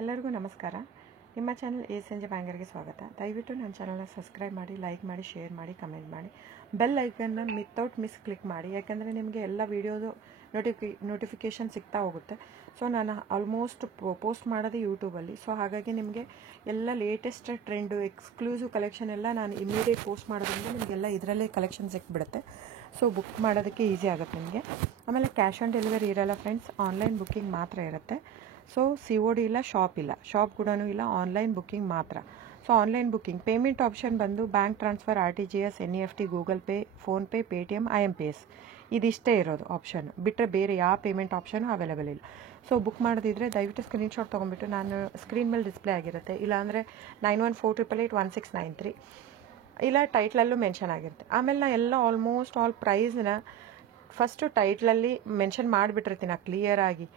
ಎಲ್ಲರಿಗೂ ನಮಸ್ಕಾರ. ನಿಮ್ಮ ಚಾನಲ್ ಎ ಸಂಜೆ ಬ್ಯಾಂಗರ್ಗೆ ಸ್ವಾಗತ. ದಯವಿಟ್ಟು ನನ್ನ ಚಾನಲ್ನ ಸಬ್ಸ್ಕ್ರೈಬ್ ಮಾಡಿ, ಲೈಕ್ ಮಾಡಿ, ಶೇರ್ ಮಾಡಿ, ಕಮೆಂಟ್ ಮಾಡಿ, ಬೆಲ್ ಐಕನ್ನ ವಿತೌಟ್ ಮಿಸ್ ಕ್ಲಿಕ್ ಮಾಡಿ. ಯಾಕೆಂದರೆ ನಿಮಗೆ ಎಲ್ಲ ವೀಡಿಯೋದು ನೋಟಿಫಿಕೇಷನ್ ಸಿಗ್ತಾ ಹೋಗುತ್ತೆ. ಸೊ ನಾನು ಆಲ್ಮೋಸ್ಟ್ ಪೋಸ್ಟ್ ಮಾಡೋದು ಯೂಟ್ಯೂಬಲ್ಲಿ. ಸೊ ಹಾಗಾಗಿ ನಿಮಗೆ ಎಲ್ಲ ಲೇಟೆಸ್ಟ್ ಟ್ರೆಂಡು, ಎಕ್ಸ್ಕ್ಲೂಸಿವ್ ಕಲೆಕ್ಷನ್ ಎಲ್ಲ ನಾನು ಇಮಿಡಿಯೇಟ್ ಪೋಸ್ಟ್ ಮಾಡೋದ್ರಿಂದ ನಿಮಗೆಲ್ಲ ಇದರಲ್ಲೇ ಕಲೆಕ್ಷನ್ ಸಿಕ್ಬಿಡುತ್ತೆ. ಸೊ ಬುಕ್ ಮಾಡೋದಕ್ಕೆ ಈಸಿ ಆಗುತ್ತೆ ನಿಮಗೆ. ಆಮೇಲೆ ಕ್ಯಾಶ್ ಆನ್ ಡೆಲಿವರಿ ಇರೋಲ್ಲ ಫ್ರೆಂಡ್ಸ್, ಆನ್ಲೈನ್ ಬುಕ್ಕಿಂಗ್ ಮಾತ್ರ ಇರುತ್ತೆ. ಸೊ COD ಇಲ್ಲ, ಶಾಪ್ ಕೂಡ ಇಲ್ಲ, ಆನ್ಲೈನ್ ಬುಕ್ಕಿಂಗ್ ಮಾತ್ರ. So online booking payment option ಬಂದು bank transfer, RTGS, NEFT, Google Pay, PhonePe, Paytm, IMPS ಇದಿಷ್ಟೇ ಇರೋದು ಆಪ್ಷನ್. ಬಿಟ್ಟರೆ ಬೇರೆ ಯಾವ ಪೇಮೆಂಟ್ ಆಪ್ಷನ್ ಅವೈಲೇಬಲ್ ಇಲ್ಲ. ಸೊ ಬುಕ್ ಮಾಡೋದಿದ್ರೆ ದಯವಿಟ್ಟು ಸ್ಕ್ರೀನ್ಶಾಟ್ ತೊಗೊಂಡ್ಬಿಟ್ಟು ನಾನು ಸ್ಕ್ರೀನ್ ಮೇಲೆ ಡಿಸ್ಪ್ಲೇ ಆಗಿರುತ್ತೆ, ಇಲ್ಲಾಂದರೆ 9148881693 ಇಲ್ಲ ಟೈಟ್ಲಲ್ಲೂ ಮೆನ್ಷನ್ ಆಗಿರುತ್ತೆ. ಆಮೇಲೆ ನಾನು ಎಲ್ಲ ಆಲ್ಮೋಸ್ಟ್ ಆಲ್ ಪ್ರೈಸ್ನ ಫಸ್ಟು ಟೈಟ್ಲಲ್ಲಿ ಮೆನ್ಷನ್ ಮಾಡಿಬಿಟ್ಟಿರ್ತೀನಿ ಕ್ಲಿಯರ್ ಆಗಿ.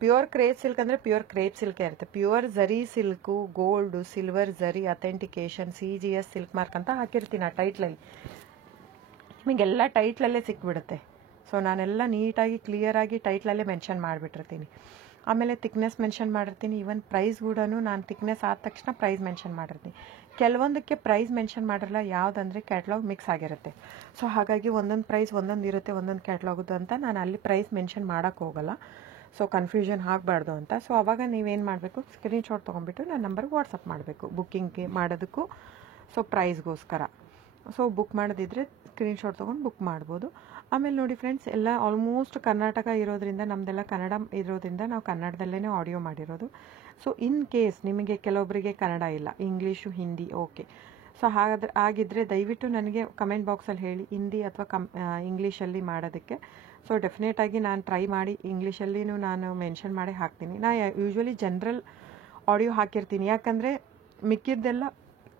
ಪ್ಯೂರ್ ಕ್ರೇಪ್ ಸಿಲ್ಕ್ ಅಂದರೆ ಪ್ಯೂರ್ ಕ್ರೇಪ್ ಸಿಲ್ಕೇ ಇರುತ್ತೆ. Pure zari silk, gold, silver zari, authentication, CGS silk mark ಅಂತ ಹಾಕಿರ್ತೀನಿ ಆ ಟೈಟ್ಲಲ್ಲಿ. ನಿಮಗೆಲ್ಲ ಟೈಟ್ಲಲ್ಲೇ ಸಿಕ್ಬಿಡುತ್ತೆ. ಸೊ ನಾನೆಲ್ಲ ನೀಟಾಗಿ ಕ್ಲಿಯರಾಗಿ ಟೈಟ್ಲಲ್ಲೇ ಮೆನ್ಷನ್ ಮಾಡಿಬಿಟ್ಟಿರ್ತೀನಿ. ಆಮೇಲೆ ಥಿಕ್ನೆಸ್ ಮೆನ್ಷನ್ ಮಾಡಿರ್ತೀನಿ. ಈವನ್ ಪ್ರೈಸ್ ಕೂಡ ನಾನು ಥಿಕ್ನೆಸ್ ಆದ ತಕ್ಷಣ ಪ್ರೈಸ್ ಮೆನ್ಷನ್ ಮಾಡಿರ್ತೀನಿ. ಕೆಲವೊಂದಕ್ಕೆ ಪ್ರೈಸ್ ಮೆನ್ಷನ್ ಮಾಡಿರಲ್ಲ, ಯಾವುದಂದರೆ ಕ್ಯಾಟ್ಲಾಗ್ ಮಿಕ್ಸ್ ಆಗಿರುತ್ತೆ. ಸೊ ಹಾಗಾಗಿ ಒಂದೊಂದು ಪ್ರೈಸ್ ಒಂದೊಂದು ಇರುತ್ತೆ, ಒಂದೊಂದು ಕ್ಯಾಟ್ಲಾಗದು ಅಂತ ನಾನು ಅಲ್ಲಿ ಪ್ರೈಸ್ ಮೆನ್ಷನ್ ಮಾಡೋಕ್ಕೆ ಹೋಗಲ್ಲ. ಸೊ ಕನ್ಫ್ಯೂಷನ್ ಆಗಬಾರ್ದು ಅಂತ. ಸೊ ಆವಾಗ ನೀವೇನು ಮಾಡಬೇಕು, ಸ್ಕ್ರೀನ್ಶಾಟ್ ತೊಗೊಂಡ್ಬಿಟ್ಟು ನನ್ನ ನಂಬರ್ಗೆ ವಾಟ್ಸಪ್ ಮಾಡಬೇಕು ಬುಕ್ಕಿಂಗ್ಗೆ ಮಾಡೋದಕ್ಕೂ, ಸೊ ಪ್ರೈಸ್ಗೋಸ್ಕರ. ಸೊ ಬುಕ್ ಮಾಡೋದಿದ್ರೆ ಸ್ಕ್ರೀನ್ಶಾಟ್ ತೊಗೊಂಡು ಬುಕ್ ಮಾಡ್ಬೋದು. ಆಮೇಲೆ ನೋಡಿ ಫ್ರೆಂಡ್ಸ್, ಎಲ್ಲ ಆಲ್ಮೋಸ್ಟ್ ಕರ್ನಾಟಕ ಇರೋದ್ರಿಂದ, ನಮ್ಮದೆಲ್ಲ ಕನ್ನಡ ಇರೋದ್ರಿಂದ ನಾವು ಕನ್ನಡದಲ್ಲೇ ಆಡಿಯೋ ಮಾಡಿರೋದು. ಸೊ ಇನ್ ಕೇಸ್ ನಿಮಗೆ ಕೆಲವೊಬ್ಬರಿಗೆ ಕನ್ನಡ ಇಲ್ಲ, ಇಂಗ್ಲೀಷು, ಹಿಂದಿ, ಓಕೆ. ಸೊ ಆಗಿದ್ದರೆ ದಯವಿಟ್ಟು ನನಗೆ ಕಮೆಂಟ್ ಬಾಕ್ಸಲ್ಲಿ ಹೇಳಿ, ಹಿಂದಿ ಅಥವಾ ಇಂಗ್ಲೀಷಲ್ಲಿ ಮಾಡೋದಕ್ಕೆ. ಸೊ ಡೆಫಿನೆಟಾಗಿ ನಾನು ಟ್ರೈ ಮಾಡಿ ಇಂಗ್ಲೀಷಲ್ಲಿನೂ ನಾನು ಮೆನ್ಷನ್ ಮಾಡಿ ಹಾಕ್ತೀನಿ. ನಾನು ಯೂಶ್ವಲಿ ಜನರಲ್ ಆಡಿಯೋ ಹಾಕಿರ್ತೀನಿ, ಯಾಕಂದರೆ ಮಿಕ್ಕಿದ್ದೆಲ್ಲ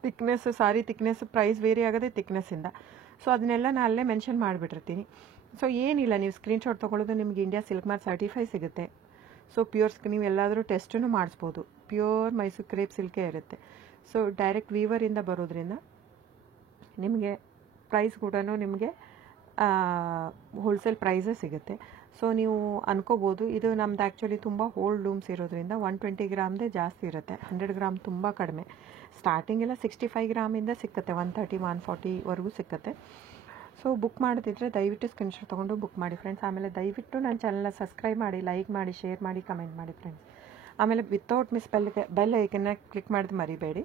ಥಿಕ್ನೆಸ್, ಸಾರಿ ಥಿಕ್ನೆಸ್ ಪ್ರೈಸ್ ವೇರಿ ಆಗೋದೇ ಥಿಕ್ನೆಸ್ಸಿಂದ. ಸೊ ಅದನ್ನೆಲ್ಲ ನಾನು ಅಲ್ಲೇ ಮೆನ್ಷನ್ ಮಾಡಿಬಿಟ್ಟಿರ್ತೀನಿ. ಸೊ ಏನಿಲ್ಲ, ನೀವು ಸ್ಕ್ರೀನ್ಶಾಟ್ ತೊಗೊಳ್ಳೋದು, ನಿಮಗೆ ಇಂಡಿಯಾ ಸಿಲ್ಕ್ ಮಾರ್ಕ್ ಸರ್ಟಿಫೈ ಸಿಗುತ್ತೆ. ಸೊ ನೀವು ಎಲ್ಲಾದರೂ ಟೆಸ್ಟನ್ನು ಮಾಡಿಸ್ಬೋದು. ಪ್ಯೂರ್ ಮೈಸೂರು ಕ್ರೇಪ್ ಸಿಲ್ಕೇ ಇರುತ್ತೆ. ಸೊ ಡೈರೆಕ್ಟ್ ವೀವರಿಂದ ಬರೋದ್ರಿಂದ ನಿಮಗೆ ಪ್ರೈಸ್ ಕೂಡ ನಿಮಗೆ ಹೋಲ್ಸೇಲ್ ಪ್ರೈಸೇ ಸಿಗುತ್ತೆ. ಸೊ ನೀವು ಅನ್ಕೋಬೋದು, ಇದು ನಮ್ದು ಆ್ಯಕ್ಚುಲಿ ತುಂಬ ಹೋಲ್ಡ್ ಲೂಮ್ಸ್ ಇರೋದ್ರಿಂದ 120 ಗ್ರಾಮ್ದೇ ಜಾಸ್ತಿ ಇರುತ್ತೆ, 100 ಗ್ರಾಮ್ ತುಂಬ ಕಡಿಮೆ. ಸ್ಟಾರ್ಟಿಂಗ್ ಎಲ್ಲ 65 ಗ್ರಾಮಿಂದ ಸಿಕ್ಕತ್ತೆ, 130, 140ವರೆಗೂ ಸಿಕ್ಕತ್ತೆ. ಸೊ ಬುಕ್ ಮಾಡೋದಿದ್ರೆ ದಯವಿಟ್ಟು ಸ್ಕ್ರೀನ್ಶಾಟ್ ತೊಗೊಂಡು ಬುಕ್ ಮಾಡಿ ಫ್ರೆಂಡ್ಸ್. ಆಮೇಲೆ ದಯವಿಟ್ಟು ನನ್ನ ಚಾನಲ್ನ ಸಬ್ಸ್ಕ್ರೈಬ್ ಮಾಡಿ, ಲೈಕ್ ಮಾಡಿ, ಶೇರ್ ಮಾಡಿ, ಕಮೆಂಟ್ ಮಾಡಿ ಫ್ರೆಂಡ್ಸ್. ಆಮೇಲೆ ವಿತೌಟ್ ಮಿಸ್ ಬೆಲ್ ಐಕನ್ನ ಕ್ಲಿಕ್ ಮಾಡೋದು ಮರಿಬೇಡಿ.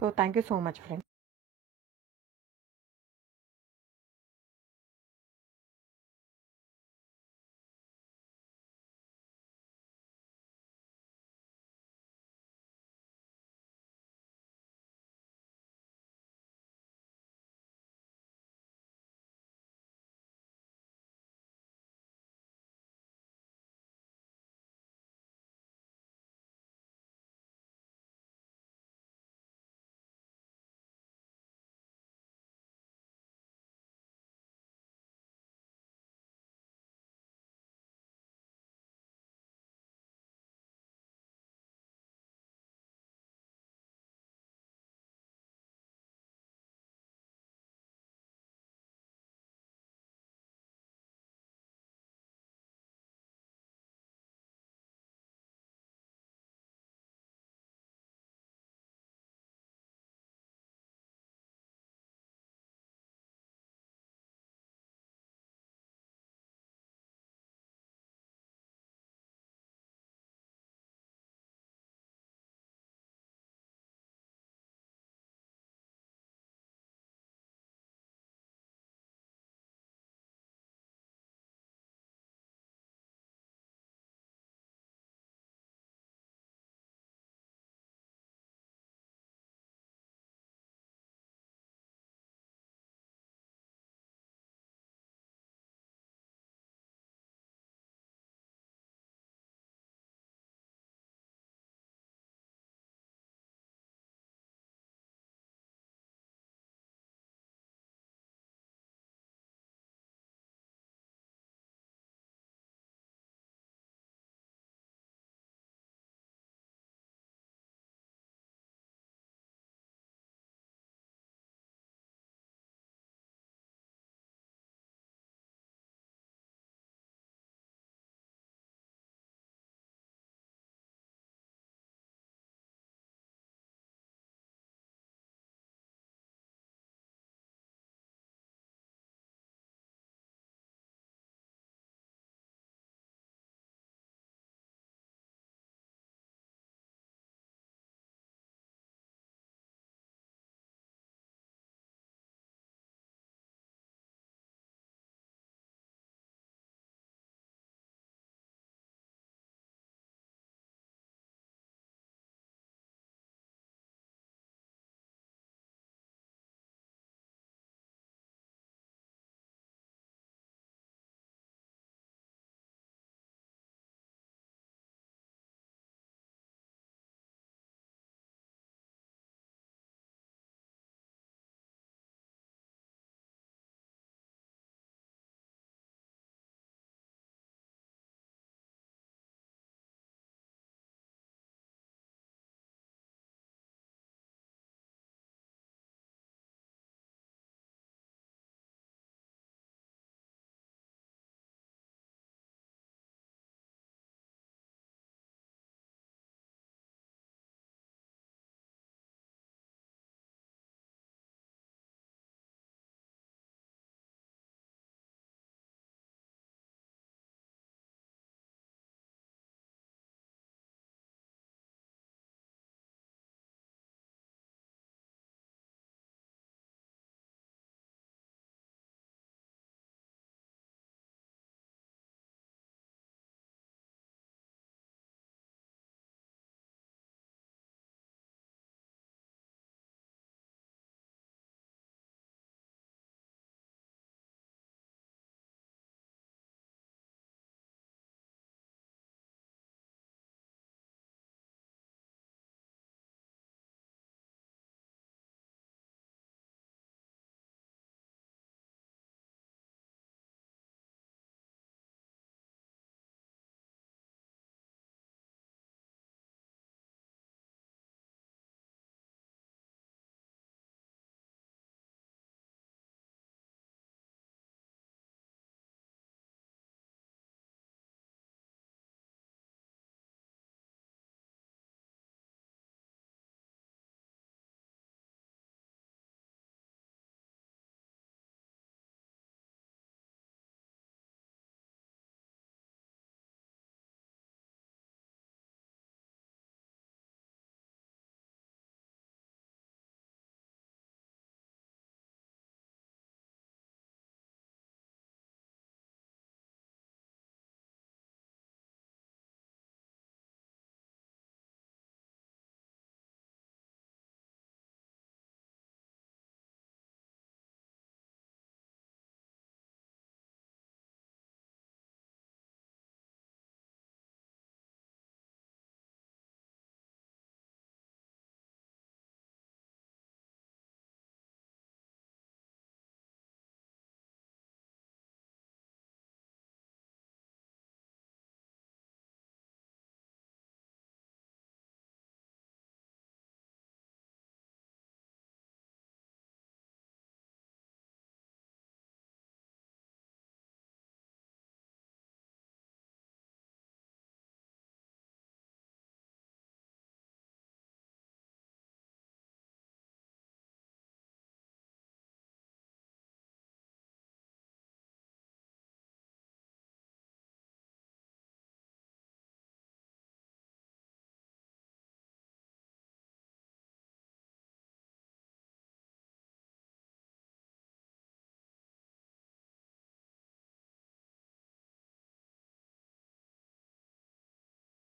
So thank you so much friends.